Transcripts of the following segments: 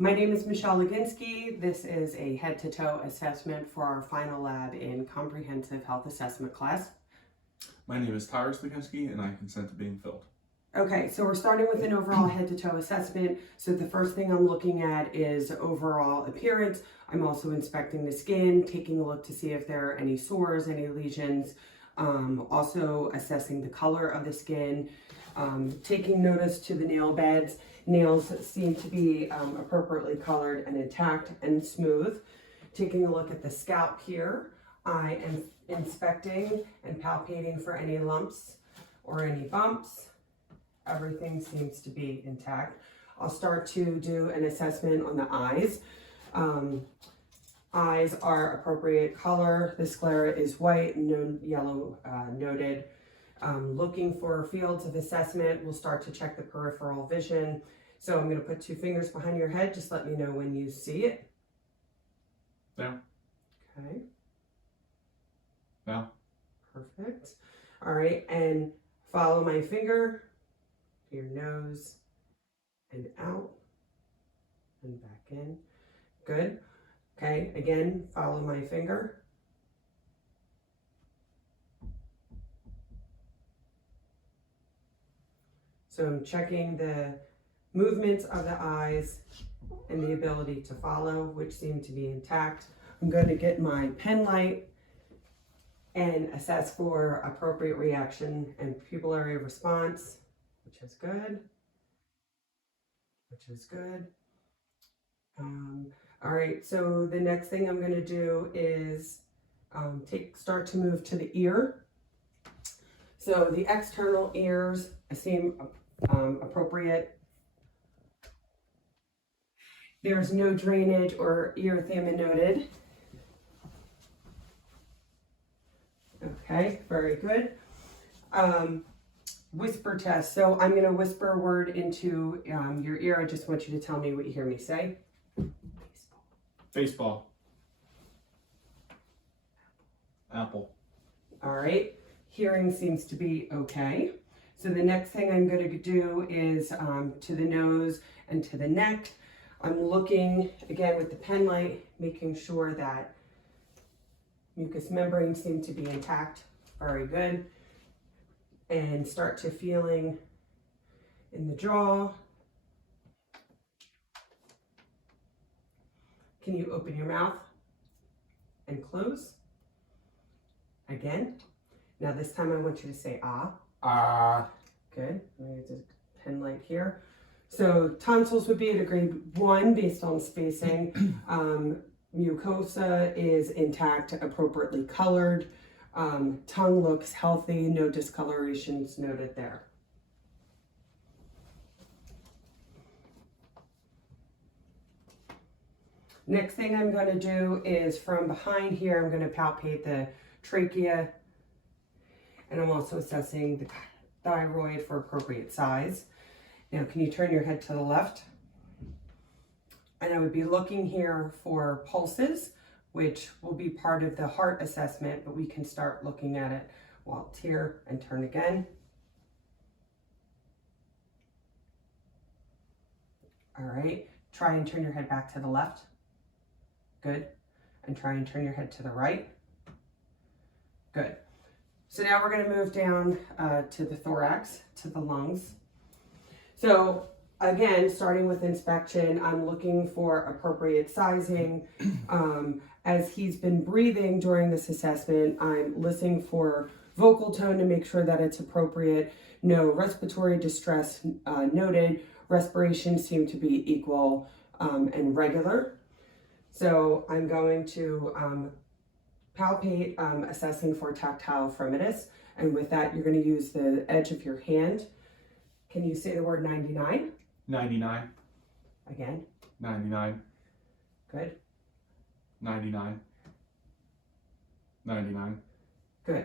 My name is Michelle Leginsky. This is a head-to-toe assessment for our final lab in comprehensive health assessment class. My name is Tyrus Leginsky, and I consent to being filled. Okay, so we're starting with an overall head-to-toe assessment. So the first thing I'm looking at is overall appearance. I'm also inspecting the skin, taking a look to see if there are any sores, any lesions, also assessing the color of the skin, taking notice to the nail beds. Nails seem to be appropriately colored and intact and smooth. Taking a look at the scalp here, I am inspecting and palpating for any lumps or any bumps. Everything seems to be intact. I'll start to do an assessment on the eyes. Eyes are appropriate color. The sclera is white, no yellow noted. Looking for fields of assessment, we'll start to check the peripheral vision. So I'm going to put 2 fingers behind your head. Just let me know when you see it. Now. Okay. Now. Perfect. All right, and follow my finger to your nose and out and back in. Good. Okay, again, follow my finger. So I'm checking the movements of the eyes and the ability to follow, which seem to be intact. I'm going to get my pen light and assess for appropriate reaction and pupillary response, which is good. All right, so the next thing I'm going to do is start to move to the ear. So the external ears seem appropriate. There's no drainage or erythema noted. Okay, very good. Whisper test. So I'm going to whisper a word into your ear. I just want you to tell me what you hear me say. Baseball. Apple. All right. Hearing seems to be okay. So the next thing I'm going to do is to the nose and to the neck. I'm looking again with the pen light, making sure that mucous membranes seem to be intact. Very good. And start to feeling in the jaw. Can you open your mouth and close? Again. Now this time I want you to say ah. Ah. Good. I'm going to use a pen light here. So tonsils would be at a grade 1 based on spacing. Mucosa is intact, appropriately colored. Tongue looks healthy, no discolorations noted there. Next thing I'm going to do is from behind here, I'm going to palpate the trachea, and I'm also assessing the thyroid for appropriate size. Now, can you turn your head to the left? And I would be looking here for pulses, which will be part of the heart assessment, but we can start looking at it while it's here and turn again. All right, try and turn your head back to the left. Good. And try and turn your head to the right. Good. So now we're going to move down to the thorax, to the lungs. So again, starting with inspection, I'm looking for appropriate sizing. As he's been breathing during this assessment, I'm listening for vocal tone to make sure that it's appropriate. No respiratory distress noted. Respiration seemed to be equal and regular. So I'm going to palpate, assessing for tactile fremitus. And with that, you're going to use the edge of your hand. Can you say the word 99? 99. Again. 99. Good. 99. 99. Good.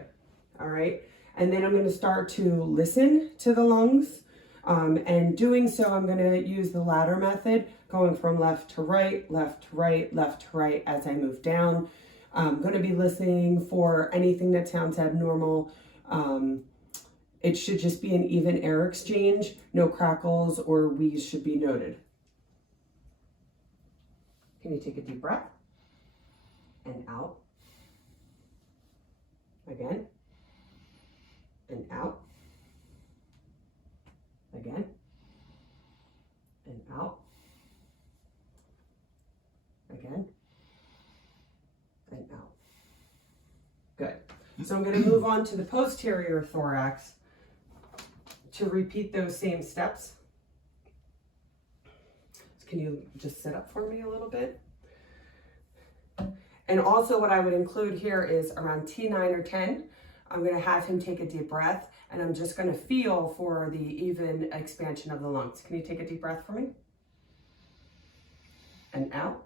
All right. And then I'm going to start to listen to the lungs. And doing so, I'm going to use the ladder method, going from left to right, left to right, left to right as I move down. I'm going to be listening for anything that sounds abnormal. It should just be an even air exchange. No crackles or wheeze should be noted. Can you take a deep breath? And out. Again. And out. Again. And out. Again. And out. Good. So I'm going to move on to the posterior thorax to repeat those same steps. Can you just sit up for me a little bit? And also what I would include here is around T9 or 10, I'm going to have him take a deep breath, and I'm just going to feel for the even expansion of the lungs. Can you take a deep breath for me? And out.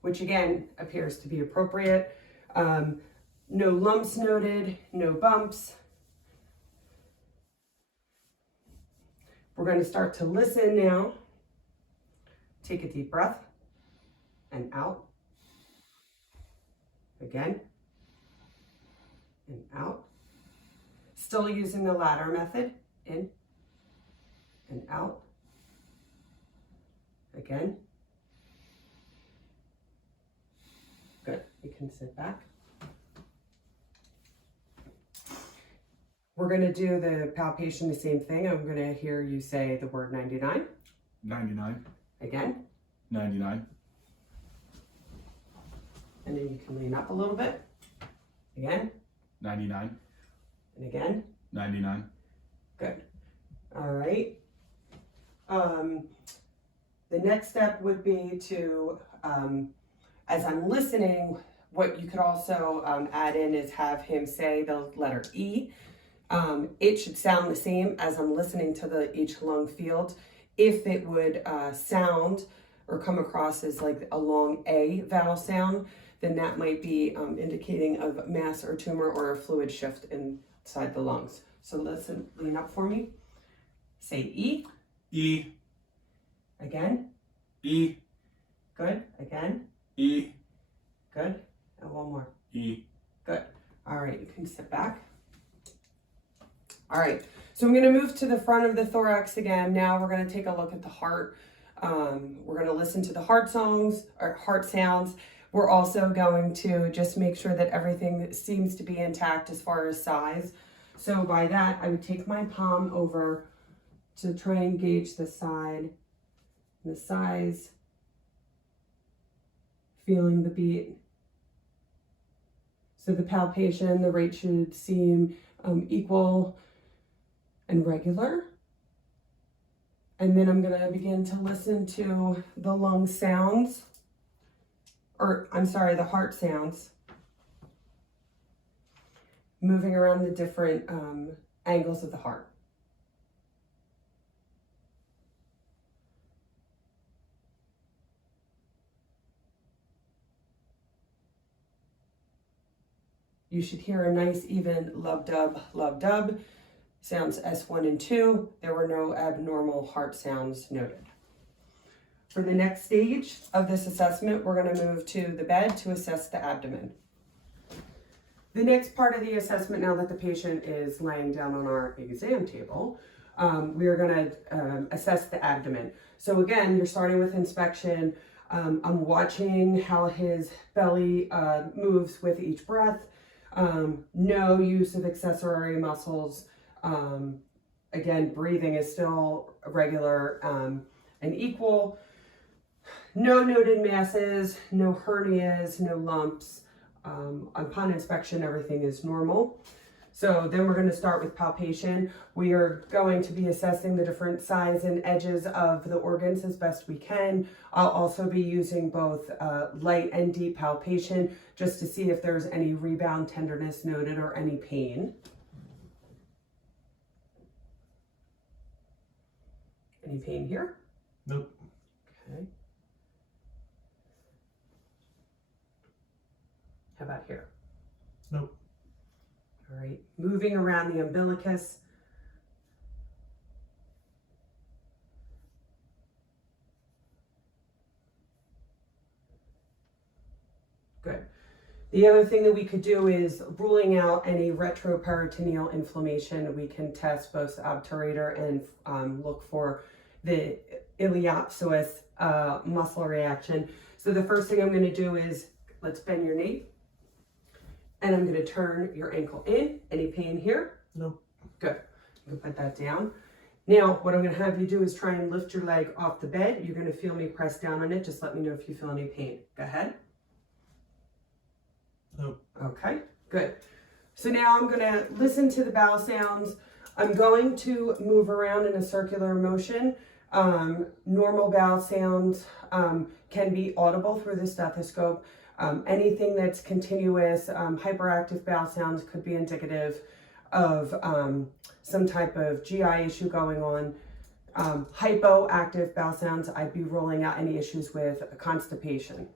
Which again appears to be appropriate. No lumps noted, no bumps. We're going to start to listen now. Take a deep breath and out. Again and out. Still using the ladder method. In and out. Again. Good. You can sit back. We're going to do the palpation, the same thing. I'm going to hear you say the word 99. 99. Again. 99. And then you can lean up a little bit. Again. 99. And again. 99. Good. All right. The next step would be to, as I'm listening, what you could also add in is have him say the letter E. It should sound the same as I'm listening to each lung field. If it would sound or come across as like a long A vowel sound, then that might be indicating of mass or tumor or a fluid shift inside the lungs. So listen, lean up for me. Say E. E. Again. E. Good. Again. E. Good. And one more. E. Good. All right, you can sit back. All right, so I'm going to move to the front of the thorax again. Now we're going to take a look at the heart. We're going to listen to the heart songs or heart sounds. We're also going to just make sure that everything seems to be intact as far as size. So by that, I would take my palm over to try and gauge the side, the size, feeling the beat. So the palpation, the rate should seem equal and regular. And then I'm going to begin to listen to the lung sounds, or I'm sorry, the heart sounds, moving around the different angles of the heart. You should hear a nice even lub-dub, lub-dub. Sounds S1 and 2. There were no abnormal heart sounds noted. For the next stage of this assessment, we're going to move to the bed to assess the abdomen. The next part of the assessment, now that the patient is laying down on our exam table, we are going to assess the abdomen. So again, you're starting with inspection. I'm watching how his belly moves with each breath. No use of accessory muscles. Again, breathing is still regular and equal. No noted masses, no hernias, no lumps. Upon inspection, everything is normal. So then we're going to start with palpation. We are going to be assessing the different sides and edges of the organs as best we can. I'll also be using both light and deep palpation just to see if there's any rebound tenderness noted or any pain. Any pain here? Nope. Okay. How about here? Nope. All right, moving around the umbilicus. Good. The other thing that we could do is ruling out any retroperitoneal inflammation. We can test both the obturator and look for the iliopsoas muscle reaction. So the first thing I'm going to do is, let's bend your knee. And I'm going to turn your ankle in. Any pain here? No. Good. You can put that down. Now, what I'm going to have you do is try and lift your leg off the bed. You're going to feel me press down on it. Just let me know if you feel any pain. Go ahead. No. Okay, good. So now I'm going to listen to the bowel sounds. I'm going to move around in a circular motion. Normal bowel sounds can be audible through the stethoscope. Anything that's continuous, hyperactive bowel sounds could be indicative of some type of GI issue going on. Hypoactive bowel sounds, I'd be ruling out any issues with constipation.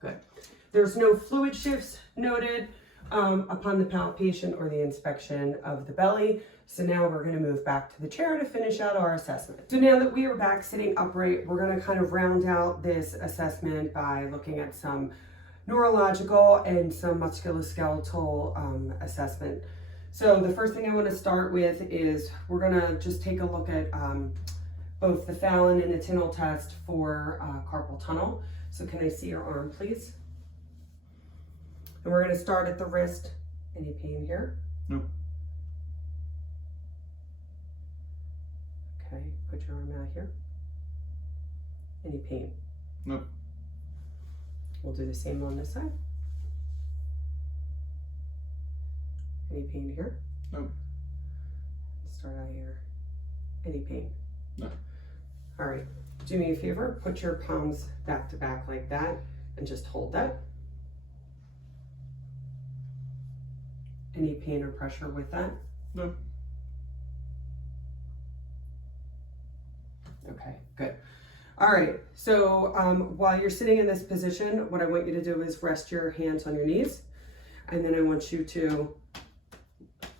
Good. There's no fluid shifts noted upon the palpation or the inspection of the belly. So now we're going to move back to the chair to finish out our assessment. So now that we are back sitting upright, we're going to kind of round out this assessment by looking at some neurological and some musculoskeletal assessment. So the first thing I want to start with is we're going to just take a look at both the Fallon and the Tinel test for carpal tunnel. So can I see your arm, please? And we're going to start at the wrist. Any pain here? No. Okay, put your arm out here. Any pain? No. We'll do the same on this side. Any pain here? No. Start out here. Any pain? No. All right. Do me a favor, put your palms back to back like that and just hold that. Any pain or pressure with that? No. Okay, good. All right, so while you're sitting in this position, what I want you to do is rest your hands on your knees, and then I want you to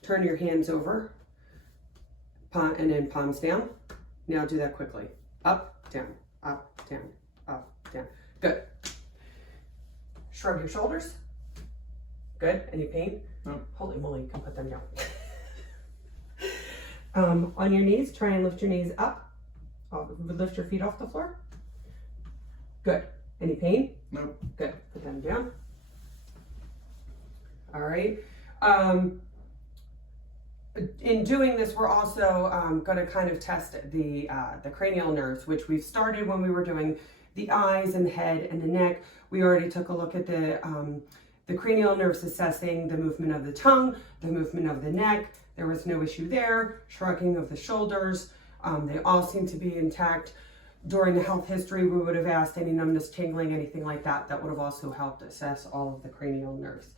turn your hands over, and then palms down. Now do that quickly. Up, down, up, down, up, down. Good. Shrug your shoulders. Good. Any pain? No. Holy moly, you can put them down. On your knees, try and lift your knees up. Lift your feet off the floor. Good. Any pain? No. Good. Put them down. All right. In doing this, we're also going to kind of test the cranial nerves, which we've started when we were doing the eyes and the head and the neck. We already took a look at the cranial nerves, assessing the movement of the tongue, the movement of the neck. There was no issue there. Shrugging of the shoulders. They all seem to be intact. During the health history, we would have asked any numbness, tingling, anything like that. That would have also helped assess all of the cranial nerves.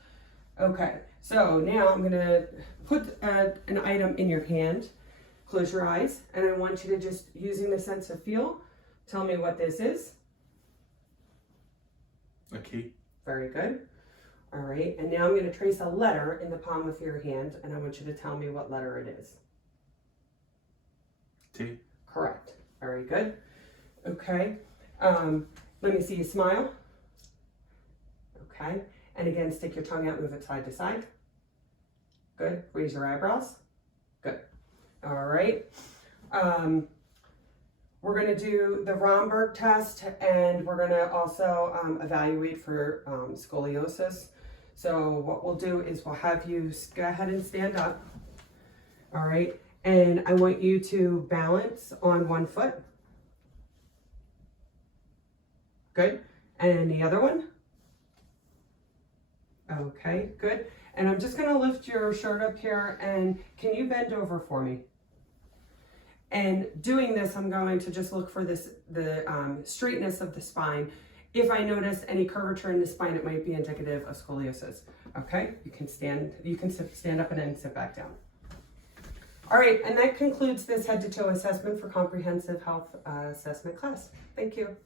Okay, so now I'm gonna put an item in your hand. Close your eyes, and I want you to just, using the sense of feel, tell me what this is. A key. Very good. All right, and now I'm gonna trace a letter in the palm of your hand, and I want you to tell me what letter it is. T. Correct. Very good. Okay. Let me see you smile. Okay. And again, stick your tongue out, move it side to side. Good. Raise your eyebrows. Good. All right. We're going to do the Romberg test, and we're going to also evaluate for scoliosis. So what we'll do is we'll have you go ahead and stand up. All right. And I want you to balance on one foot. Good. And the other one. Okay, good. And I'm just going to lift your shirt up here, and can you bend over for me? And doing this, I'm going to just look for the straightness of the spine. If I notice any curvature in the spine, it might be indicative of scoliosis. Okay, you can stand up and then sit back down. All right, and that concludes this head to toe assessment for comprehensive health assessment class. Thank you.